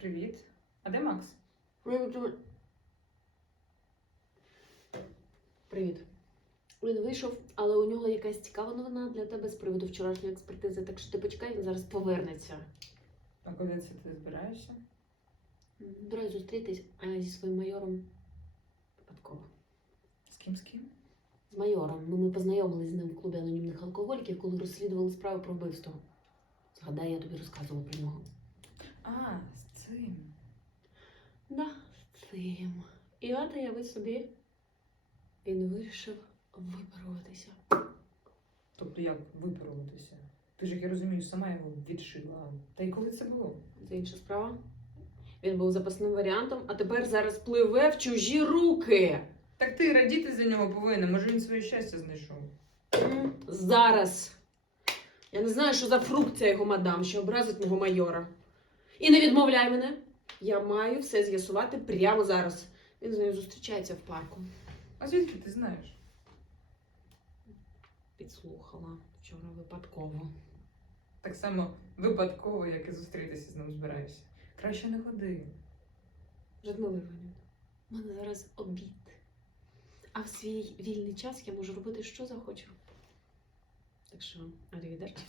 Привіт. А де Макс? Привіт. Він вийшов, але у нього якась цікава новина для тебе з приводу вчорашньої експертизи, так що ти почекай, він зараз повернеться. А коли це ти збираєшся? Збираюсь зустрітись а, зі своїм майором випадково. З ким з ким? З майором. Ну, ми познайомились з ним в клубі анонімних алкоголіків, коли розслідували справу про вбивство. Згадай, я тобі розказувала про нього. А, з з цим. І от я ви собі. Він вирішив випаруватися. Тобто як випаруватися? Ти ж, як я розумію, сама його відшила. Та й коли це було? Це інша справа. Він був запасним варіантом, а тепер зараз пливе в чужі руки. Так ти радіти за нього повинна, може він своє щастя знайшов. Зараз. Я не знаю, що за фрукція його мадам, що образить мого майора. І не відмовляй мене. Я маю все з'ясувати прямо зараз. Він з нею зустрічається в парку. А звідки ти знаєш? Підслухала вчора випадково. Так само випадково, як і зустрітися з ним збираєшся. Краще не ходи. Людмила Іванівна, у мене зараз обід. А в свій вільний час я можу робити, що захочу. Так що, arrivederci.